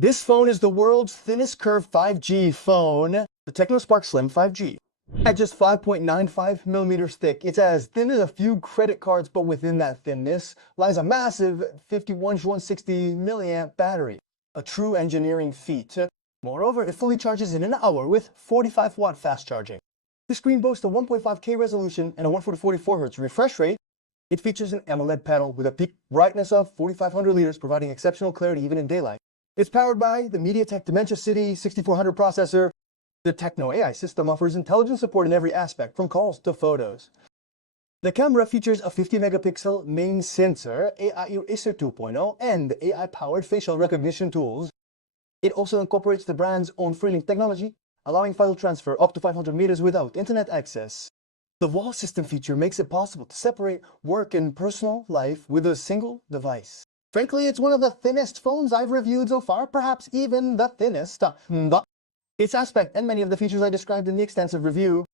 This phone is the world's thinnest curved 5G phone, the TECNO Spark Slim 5G. At just 5.95 millimeters thick, it's as thin as a few credit cards, but within that thinness lies a massive 160 milliamp battery, a true engineering feat. Moreover, it fully charges in an hour with 45-watt fast charging. The screen boasts a 1.5K resolution and a 144 Hz refresh rate. It features an AMOLED panel with a peak brightness of 4500 liters, providing exceptional clarity even in daylight. It's powered by the MediaTek Dimensity 6400 processor. The TECNO AI system offers intelligent support in every aspect, from calls to photos. The camera features a 50-megapixel main sensor, AI Eraser 2.0, and AI-powered facial recognition tools. It also incorporates the brand's own FreeLink technology, allowing file transfer up to 500 meters without internet access. The wall system feature makes it possible to separate work and personal life with a single device. Frankly, it's one of the thinnest phones I've reviewed so far, perhaps even the thinnest. Its aspect and many of the features I described in the extensive review